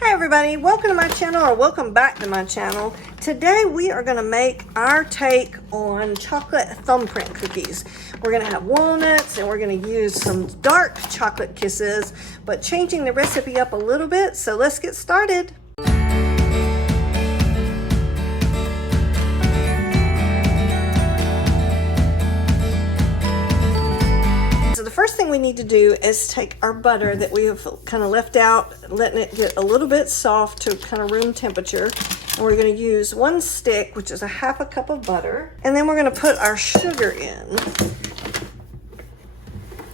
Hi everybody, welcome to my channel, or welcome back to my channel. Today we are going to make our take on chocolate thumbprint cookies. We're going to have walnuts and we're going to use some dark chocolate kisses, but changing the recipe up a little bit, so let's get started. So the first thing we need to do is take our butter that we have kind of left out, letting it get a little bit soft to kind of room temperature. And we're going to use one stick, which is a half a cup of butter. And then we're going to put our sugar in.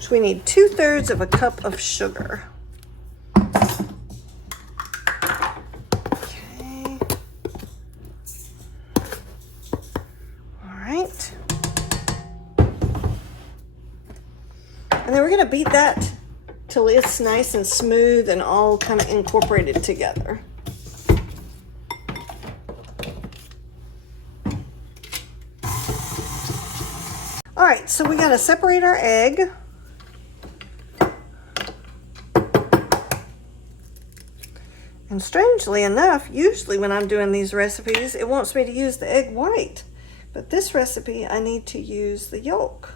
So we need 2/3 of a cup of sugar. Okay. All right. And then we're going to beat that till it's nice and smooth and all kind of incorporated together. All right, so we got to separate our egg. And strangely enough, usually when I'm doing these recipes, it wants me to use the egg white. But this recipe, I need to use the yolk.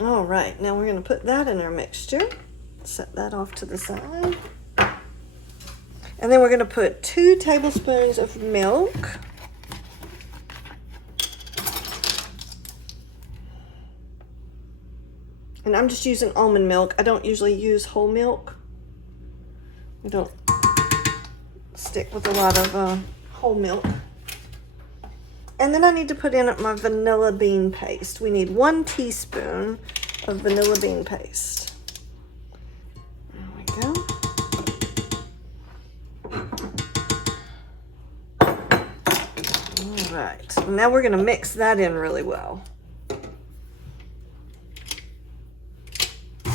All right, now we're going to put that in our mixture. Set that off to the side. And then we're going to put 2 tablespoons of milk. And I'm just using almond milk. I don't usually use whole milk. I don't stick with a lot of whole milk. And then I need to put in my vanilla bean paste. We need 1 teaspoon of vanilla bean paste. There we go. All right, now we're going to mix that in really well. All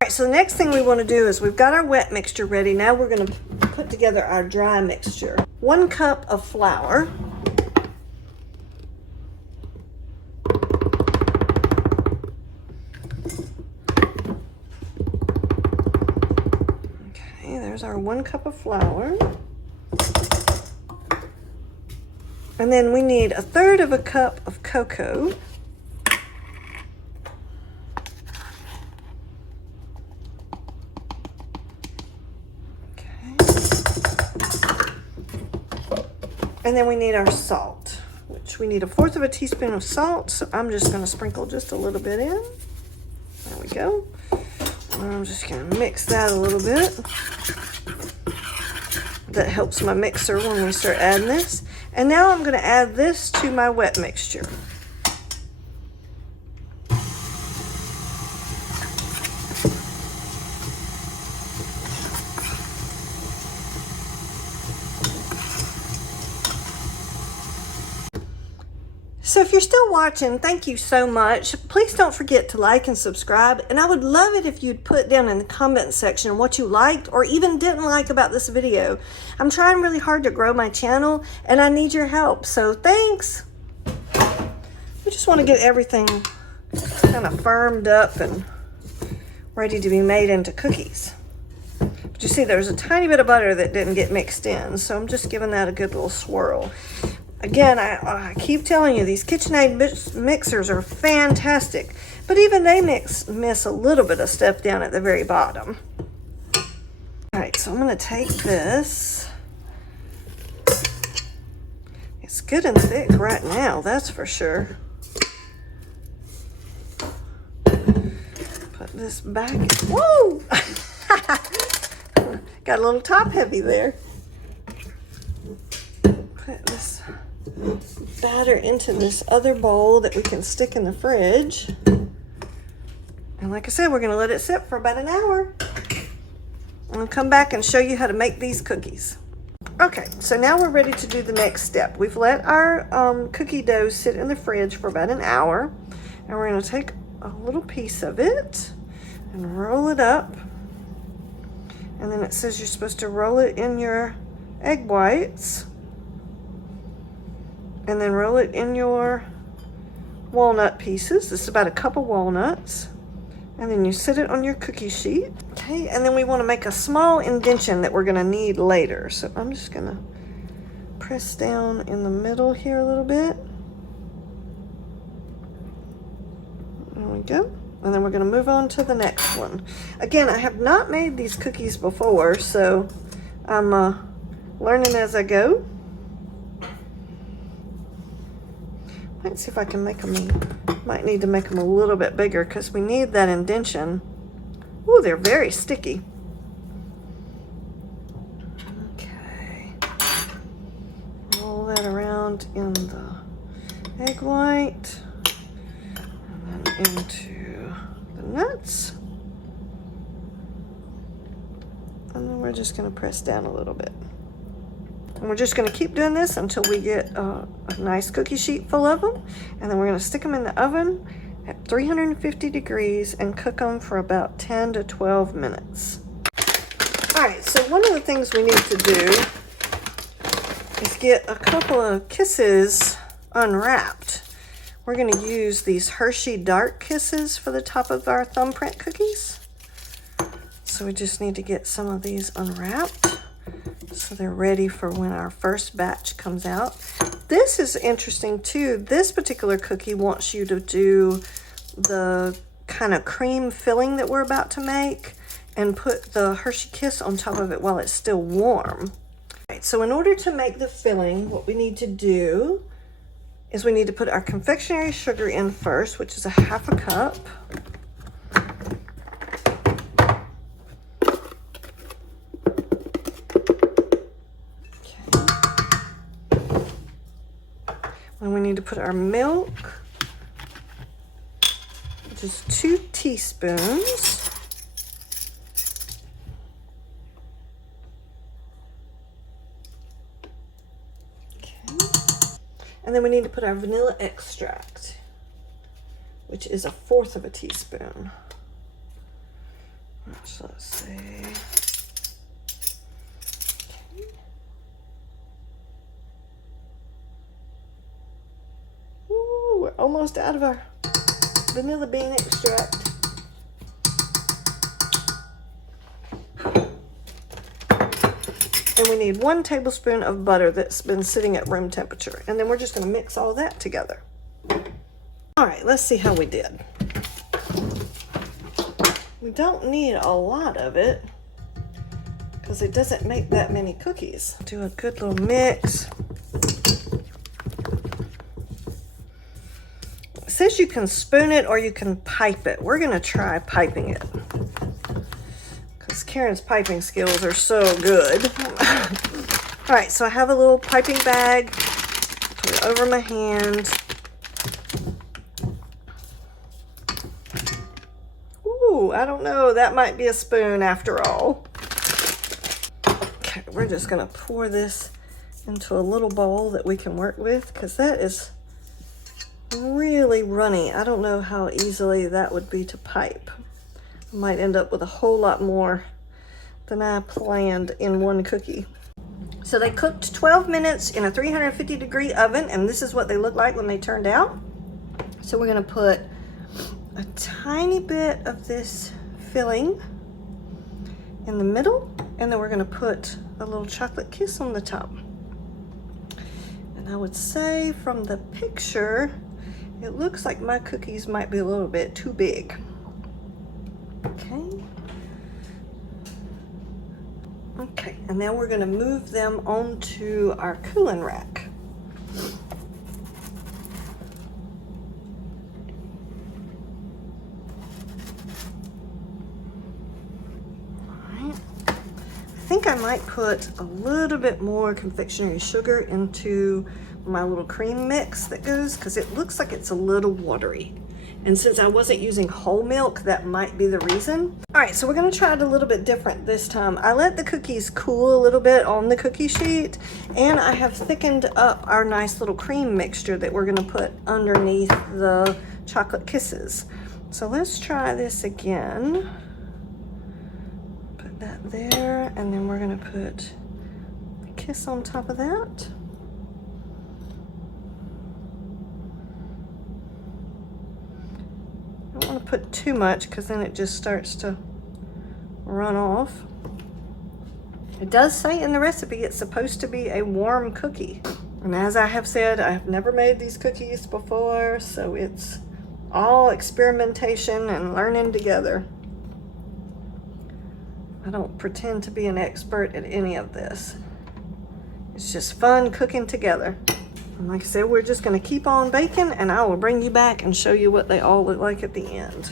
right, so the next thing we want to do is we've got our wet mixture ready. Now we're going to put together our dry mixture. 1 cup of flour. There's our 1 cup of flour. And then we need 1/3 of a cup of cocoa. Okay. And then we need our salt, which we need 1/4 of a teaspoon of salt. So I'm just going to sprinkle just a little bit in. There we go. And I'm just going to mix that a little bit. That helps my mixer when we start adding this. And now I'm going to add this to my wet mixture. So if you're still watching, thank you so much. Please don't forget to like and subscribe. And I would love it if you'd put down in the comment section what you liked or even didn't like about this video. I'm trying really hard to grow my channel and I need your help. So thanks. We just want to get everything kind of firmed up and ready to be made into cookies. But you see there's a tiny bit of butter that didn't get mixed in. So I'm just giving that a good little swirl. Again, I keep telling you, these KitchenAid mixers are fantastic, but even they miss a little bit of stuff down at the very bottom. All right, so I'm going to take this. It's good and thick right now, that's for sure. Put this back. Whoa! Got a little top heavy there. Put this batter into this other bowl that we can stick in the fridge. And like I said, we're going to let it sit for about an hour. I'll come back and show you how to make these cookies. Okay, so now we're ready to do the next step. We've let our cookie dough sit in the fridge for about an hour. And we're going to take a little piece of it and roll it up. And then it says you're supposed to roll it in your egg whites. And then roll it in your walnut pieces. This is about a cup of walnuts. And then you sit it on your cookie sheet. Okay, and then we want to make a small indentation that we're going to need later. So I'm just going to press down in the middle here a little bit. There we go. And then we're going to move on to the next one. Again, I have not made these cookies before, so I'm learning as I go. Let's see if I can make them. Might need to make them a little bit bigger because we need that indentation. Ooh, they're very sticky. Okay. Roll that around in the egg white. And then into the nuts. And then we're just going to press down a little bit. And we're just going to keep doing this until we get a nice cookie sheet full of them. And then we're going to stick them in the oven at 350 degrees and cook them for about 10 to 12 minutes. All right, so one of the things we need to do is get a couple of kisses unwrapped. We're going to use these Hershey Dark Kisses for the top of our Thumbprint cookies. So we just need to get some of these unwrapped so they're ready for when our first batch comes out. This is interesting too. This particular cookie wants you to do the kind of cream filling that we're about to make and put the Hershey Kiss on top of it while it's still warm. All right, so in order to make the filling, what we need to do is we need to put our confectionery sugar in first, which is a half a cup. And we need to put our milk, which is 2 teaspoons. Okay. And then we need to put our vanilla extract, which is 1/4 teaspoon. So let's see. We're almost out of our vanilla bean extract. And we need 1 tablespoon of butter that's been sitting at room temperature. And then we're just going to mix all that together. All right, let's see how we did. We don't need a lot of it because it doesn't make that many cookies. Do a good little mix. It says you can spoon it or you can pipe it. We're gonna try piping it because Karen's piping skills are so good. All right, so I have a little piping bag. Put it over my hand. Ooh, I don't know. That might be a spoon after all. Okay, we're just gonna pour this into a little bowl that we can work with because that is really runny. I don't know how easily that would be to pipe. I might end up with a whole lot more than I planned in one cookie. So they cooked 12 minutes in a 350 degree oven, and this is what they look like when they turned out. So we're gonna put a tiny bit of this filling in the middle, and then we're gonna put a little chocolate kiss on the top. And I would say from the picture, it looks like my cookies might be a little bit too big. Okay. Okay, and now we're gonna move them onto our cooling rack. I think I might put a little bit more confectionery sugar into my little cream mix that goes, because it looks like it's a little watery. And since I wasn't using whole milk, that might be the reason. All right, so we're gonna try it a little bit different this time. I let the cookies cool a little bit on the cookie sheet, and I have thickened up our nice little cream mixture that we're gonna put underneath the chocolate kisses. So let's try this again. Put that there, and then we're gonna put the kiss on top of that. I don't want want to put too much because then it just starts to run off. It does say in the recipe it's supposed to be a warm cookie. And as I have said, I have never made these cookies before, so it's all experimentation and learning together. I don't pretend to be an expert at any of this. It's just fun cooking together. And like I said, we're just going to keep on baking, and I will bring you back and show you what they all look like at the end.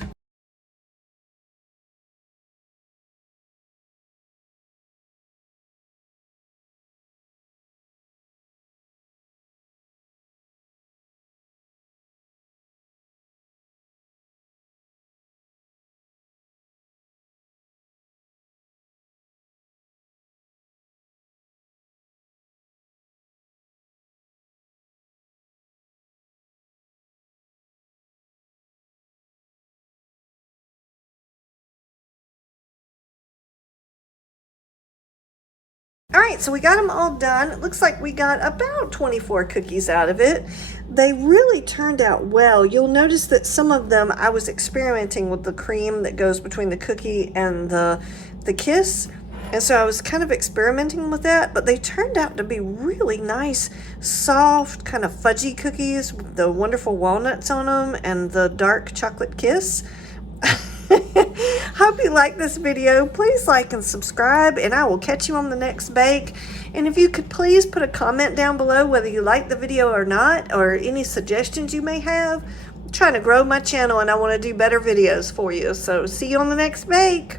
All right, so we got them all done. It looks like we got about 24 cookies out of it. They really turned out well. You'll notice that some of them I was experimenting with the cream that goes between the cookie and the kiss. And so I was kind of experimenting with that, but they turned out to be really nice, soft, kind of fudgy cookies with the wonderful walnuts on them and the dark chocolate kiss. Hope you like this video. Please like and subscribe, and I will catch you on the next bake. And if you could please put a comment down below whether you like the video or not, or any suggestions you may have. I'm trying to grow my channel and I want to do better videos for you. So see you on the next bake.